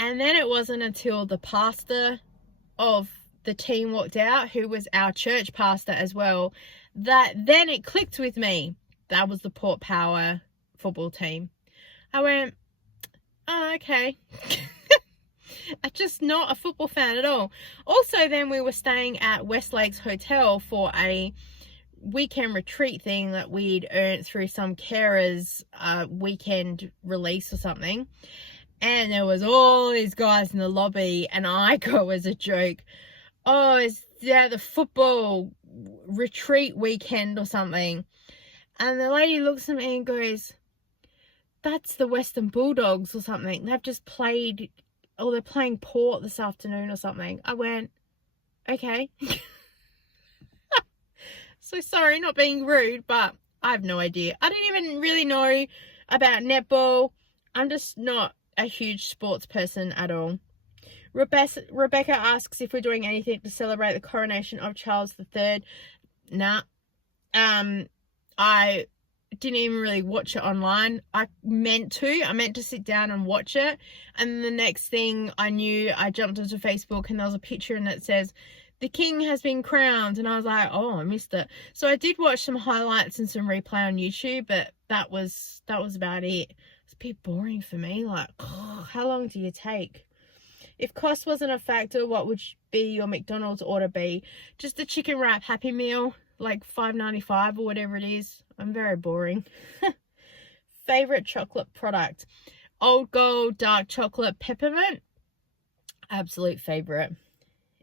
And then it wasn't until the pastor of the team walked out, who was our church pastor as well, that then it clicked with me. That was the Port Power football team. I went, oh, okay. I'm just not a football fan at all. Also, then we were staying at West Lakes Hotel for a weekend retreat thing that we'd earned through some carers weekend release or something. And there was all these guys in the lobby, and I go as a joke, oh, is that the football retreat weekend or something? And the lady looks at me and goes, that's the Western Bulldogs or something. They've just played, or they're playing Port this afternoon or something. I went, okay. So sorry, not being rude, but I have no idea. I don't even really know about netball. I'm just not a huge sports person at all. Rebecca asks if we're doing anything to celebrate the coronation of Charles III. Nah. I didn't even really watch it online. I meant to sit down and watch it, and the next thing I knew, I jumped onto Facebook and there was a picture and it says the king has been crowned, and I was like, oh, I missed it. So I did watch some highlights and some replay on YouTube, but that was about it. It's a bit boring for me. Like, oh, how long do you take? If cost wasn't a factor, what would be your McDonald's order be? Just a chicken wrap Happy Meal, like $5.95 or whatever it is. I'm very boring. Favorite chocolate product? Old Gold dark chocolate peppermint. Absolute favorite.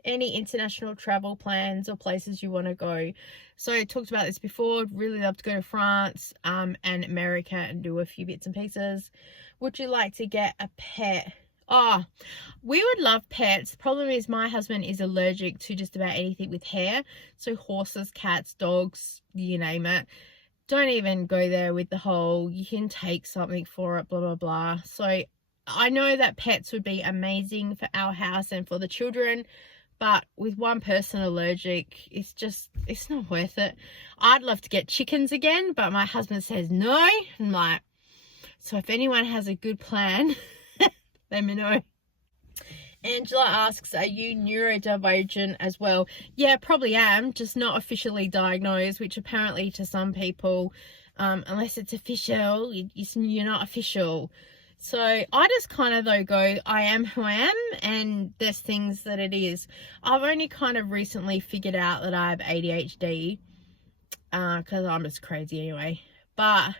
Any international travel plans or places you want to go? So I talked about this before. Really love to go to France and America and do a few bits and pieces. Would you like to get a pet? Oh, we would love pets. The problem is my husband is allergic to just about anything with hair. So horses, cats, dogs, you name it. Don't even go there with the whole, you can take something for it, blah, blah, blah. So I know that pets would be amazing for our house and for the children. But with one person allergic, it's not worth it. I'd love to get chickens again, but my husband says no. I'm like, so if anyone has a good plan, let me know. Angela asks, are you neurodivergent as well? Yeah, probably am, just not officially diagnosed, which apparently to some people, unless it's official, you're not official. So I just kind of though go, I am who I am, and there's things that it is. I've only kind of recently figured out that I have ADHD, because I'm just crazy anyway, but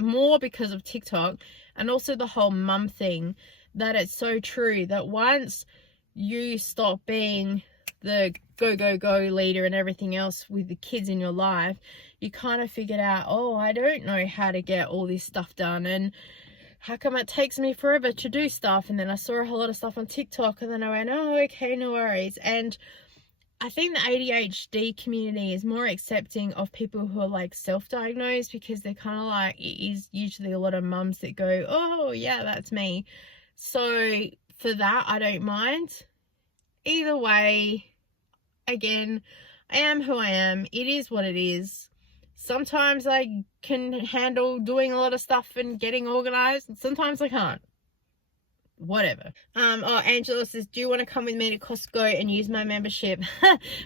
more because of TikTok and also the whole mum thing, that it's so true that once you stop being the go leader and everything else with the kids in your life, you kind of figured out, oh, I don't know how to get all this stuff done, and how come it takes me forever to do stuff? And then I saw a whole lot of stuff on TikTok, and then I went, oh, okay, no worries. And I think the ADHD community is more accepting of people who are like self-diagnosed, because they're kind of like, it is usually a lot of mums that go, oh yeah, that's me. So for that, I don't mind. Either way, again, I am who I am. It is what it is. Sometimes I can handle doing a lot of stuff and getting organized, and sometimes I can't. Whatever. Oh, Angela says, do you want to come with me to Costco and use my membership?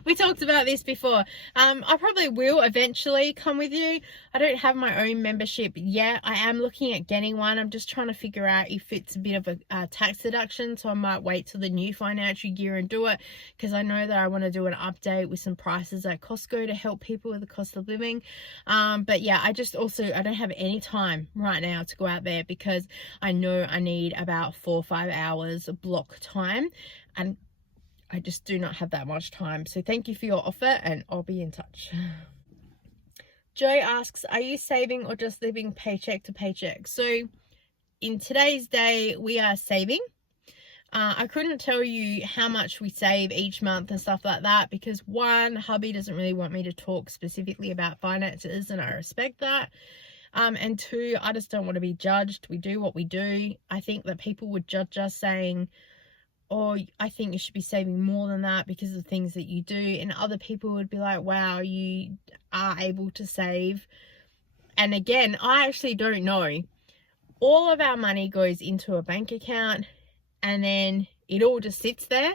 We talked about this before. I probably will eventually come with you. I don't have my own membership yet. I am looking at getting one. I'm just trying to figure out if it's a bit of a tax deduction, so I might wait till the new financial year and do it, because I know that I want to do an update with some prices at Costco to help people with the cost of living. But yeah, I don't have any time right now to go out there, because I know I need about 4 or 5 hours of block time, and I just do not have that much time. So thank you for your offer, and I'll be in touch. Joe asks, are you saving or just living paycheck to paycheck? So in today's day, we are saving. I couldn't tell you how much we save each month and stuff like that, because one, hubby doesn't really want me to talk specifically about finances, and I respect that. And two, I just don't want to be judged. We do what we do. I think that people would judge us saying, oh, I think you should be saving more than that because of things that you do. And other people would be like, wow, you are able to save. And again, I actually don't know. All of our money goes into a bank account, and then it all just sits there.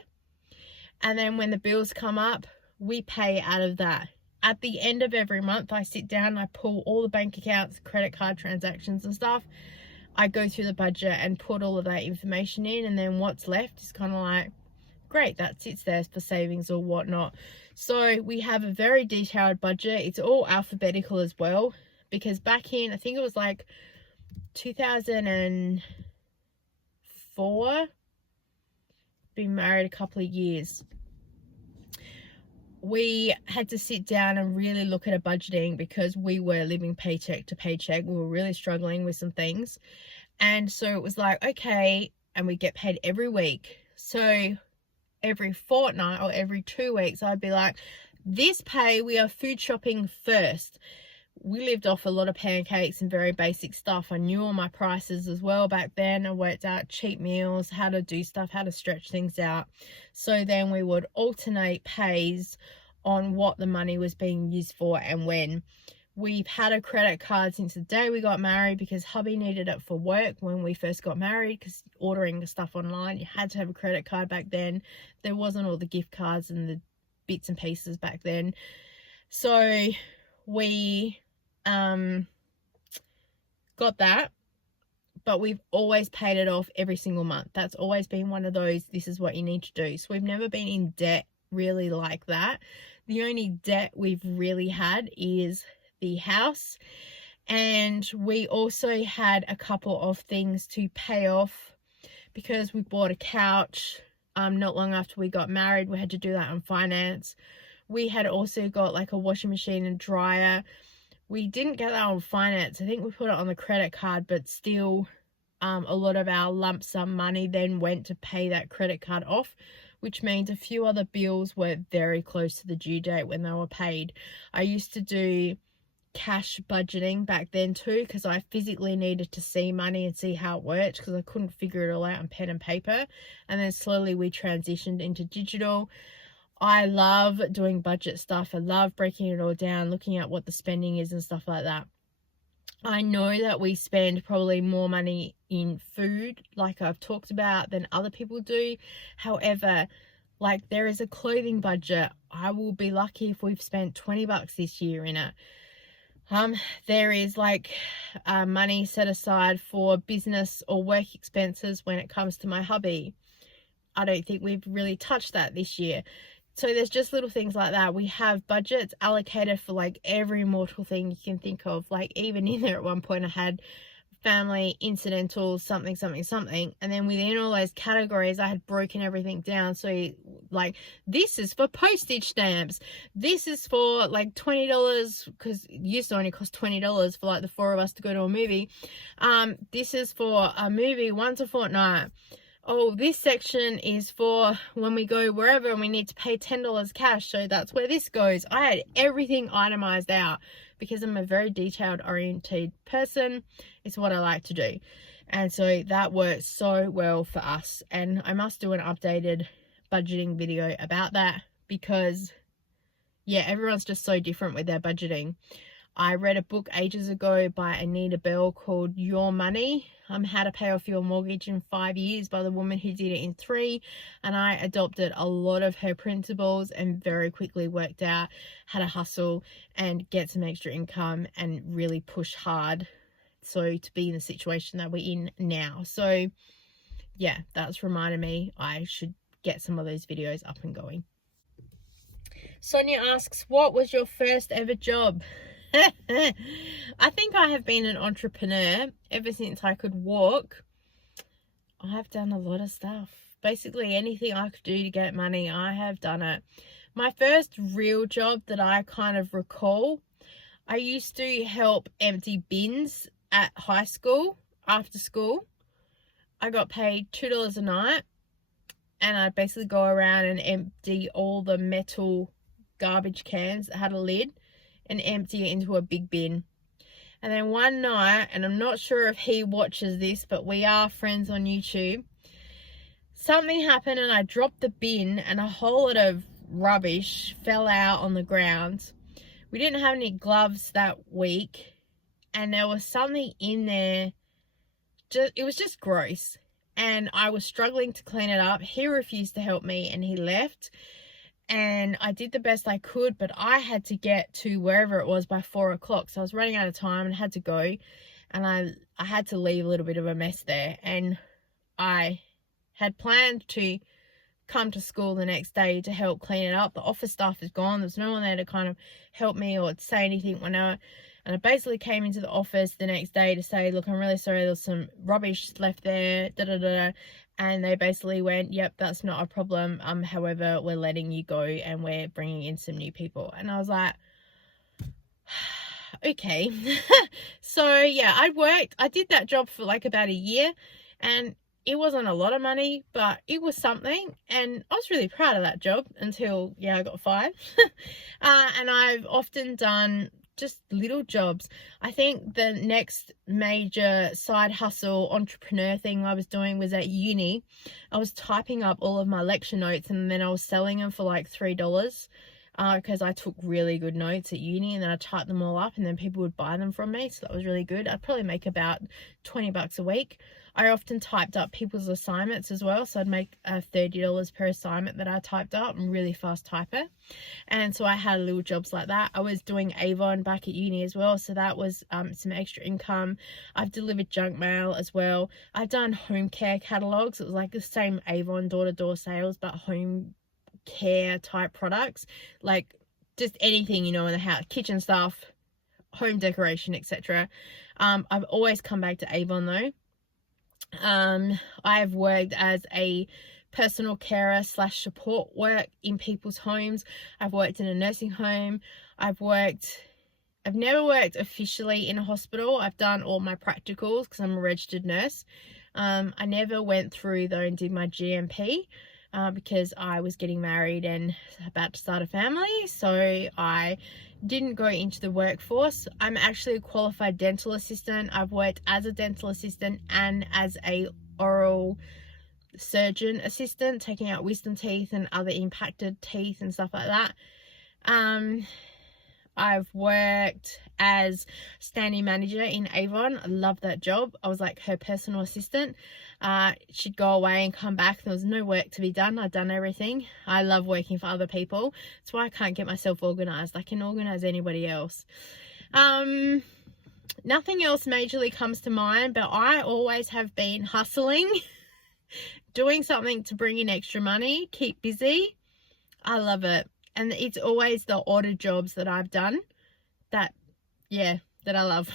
And then when the bills come up, we pay out of that. At the end of every month, I sit down and I pull all the bank accounts, credit card transactions and stuff. I go through the budget and put all of that information in, and then what's left is kind of like, great, that sits there for savings or whatnot. So we have a very detailed budget. It's all alphabetical as well, because back in, I think it was like 2004, been married a couple of years, we had to sit down and really look at a budgeting, because we were living paycheck to paycheck. We were really struggling with some things. And so it was like, okay, and we get paid every week. So every fortnight or every 2 weeks, I'd be like, This pay, we are food shopping first. We lived off a lot of pancakes and very basic stuff. I knew all my prices as well back then. I worked out cheap meals, how to do stuff, how to stretch things out. So then we would alternate pays on what the money was being used for and when. We've had a credit card since the day we got married because hubby needed it for work when we first got married, because ordering the stuff online, you had to have a credit card back then. There wasn't all the gift cards and the bits and pieces back then. So we got that, but we've always paid it off every single month. That's always been one of those, this is what you need to do. So we've never been in debt really like that. The only debt we've really had is the house, and we also had a couple of things to pay off because we bought a couch not long after we got married. We had to do that on finance. We had also got like a washing machine and dryer. We didn't get that on finance. I think we put it on the credit card, but still a lot of our lump sum money then went to pay that credit card off, which means a few other bills were very close to the due date when they were paid. I used to do cash budgeting back then too, because I physically needed to see money and see how it worked, because I couldn't figure it all out on pen and paper. And then slowly we transitioned into digital. I love doing budget stuff. I love breaking it all down, looking at what the spending is and stuff like that. I know that we spend probably more money in food, like I've talked about, than other people do. However, like, there is a clothing budget. I will be lucky if we've spent $20 this year in it. There is like money set aside for business or work expenses when it comes to my hubby. I don't think we've really touched that this year. So there's just little things like that. We have budgets allocated for like every mortal thing you can think of. Like, even in there at one point I had family, incidental, something, and then within all those categories I had broken everything down. So like, this is for postage stamps, this is for like $20, because it used to only cost $20 for like the four of us to go to a movie. This is for a movie once a fortnight. Oh, this section is for when we go wherever and we need to pay $10 cash, so that's where this goes. I had everything itemized out because I'm a very detailed oriented person. It's what I like to do. And so that works so well for us. And I must do an updated budgeting video about that, because yeah, everyone's just so different with their budgeting. I read a book ages ago by Anita Bell called Your Money, How to Pay Off Your Mortgage in 5 Years, by the woman who did it in 3. And I adopted a lot of her principles and very quickly worked out how to hustle and get some extra income and really push hard, so to be in the situation that we're in now. So yeah, that's reminded me I should get some of those videos up and going. Sonia asks, what was your first ever job? I think I have been an entrepreneur ever since I could walk. I've done a lot of stuff. Basically anything I could do to get money, I have done it. My first real job that I kind of recall, I used to help empty bins at high school after school. I got paid $2 a night, and I'd basically go around and empty all the metal garbage cans that had a lid and empty it into a big bin. And then one night, and I'm not sure if he watches this, but we are friends on YouTube, something happened and I dropped the bin and a whole lot of rubbish fell out on the ground. We didn't have any gloves that week, and there was something in there, it was just gross, and I was struggling to clean it up. He refused to help me and he left. And I did the best I could, but I had to get to wherever it was by 4 o'clock. So I was running out of time and had to go. And I had to leave a little bit of a mess there. And I had planned to come to school the next day to help clean it up. The office staff is gone. There's no one there to kind of help me or say anything whenever. And I basically came into the office the next day to say, look, I'm really sorry, there's some rubbish left there, And they basically went, yep, that's not a problem. However, we're letting you go and we're bringing in some new people. And I was like, okay. So yeah, I did that job for like about a year, and it wasn't a lot of money, but it was something, and I was really proud of that job until, yeah, I got fired. And I've often done just little jobs. I think the next major side hustle entrepreneur thing I was doing was at uni. I was typing up all of my lecture notes and then I was selling them for like $3 because I took really good notes at uni, and then I typed them all up and then people would buy them from me, so that was really good. I'd probably make about $20 a week. I often typed up people's assignments as well, so I'd make $30 per assignment that I typed up. I'm a really fast typer, and so I had little jobs like that. I was doing Avon back at uni as well, so that was some extra income. I've delivered junk mail as well. I've done home care catalogs. It was like the same Avon door-to-door sales, but home care type products, like just anything, you know, in the house, kitchen stuff, home decoration, etc. I've always come back to Avon though. I've worked as a personal carer / support work in people's homes. I've worked in a nursing home. I've never worked officially in a hospital. I've done all my practicals because I'm a registered nurse. I never went through though and did my GMP because I was getting married and about to start a family, so I didn't go into the workforce. I'm actually a qualified dental assistant. I've worked as a dental assistant and as a oral surgeon assistant, taking out wisdom teeth and other impacted teeth and stuff like that. I've worked as standing manager in Avon. I love that job. I was like her personal assistant. She'd go away and come back. There was no work to be done. I'd done everything. I love working for other people. That's why I can't get myself organized. I can organize anybody else. Nothing else majorly comes to mind, but I always have been hustling, doing something to bring in extra money, keep busy. I love it. And it's always the odder jobs that I've done that I love.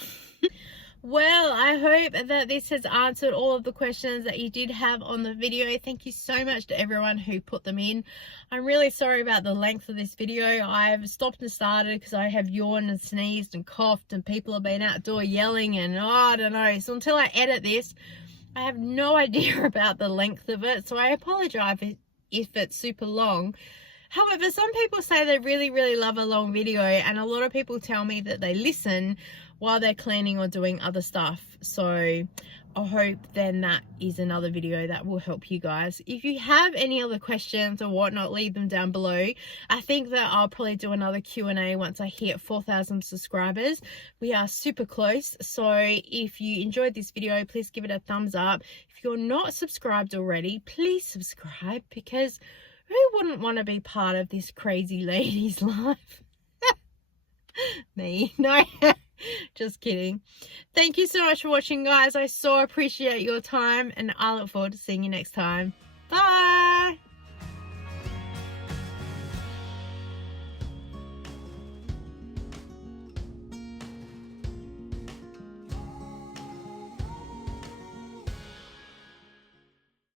Well, I hope that this has answered all of the questions that you did have on the video. Thank you so much to everyone who put them in. I'm really sorry about the length of this video. I've stopped and started because I have yawned and sneezed and coughed and people have been outdoor yelling and I don't know. So until I edit this, I have no idea about the length of it. So I apologize if it's super long. However, some people say they really, really love a long video, and a lot of people tell me that they listen while they're cleaning or doing other stuff. So I hope then that is another video that will help you guys. If you have any other questions or whatnot, leave them down below. I think that I'll probably do another Q&A once I hit 4,000 subscribers. We are super close. So if you enjoyed this video, please give it a thumbs up. If you're not subscribed already, please subscribe, because who wouldn't want to be part of this crazy lady's life? Me. No, just kidding. Thank you so much for watching, guys. I so appreciate your time, and I look forward to seeing you next time. Bye.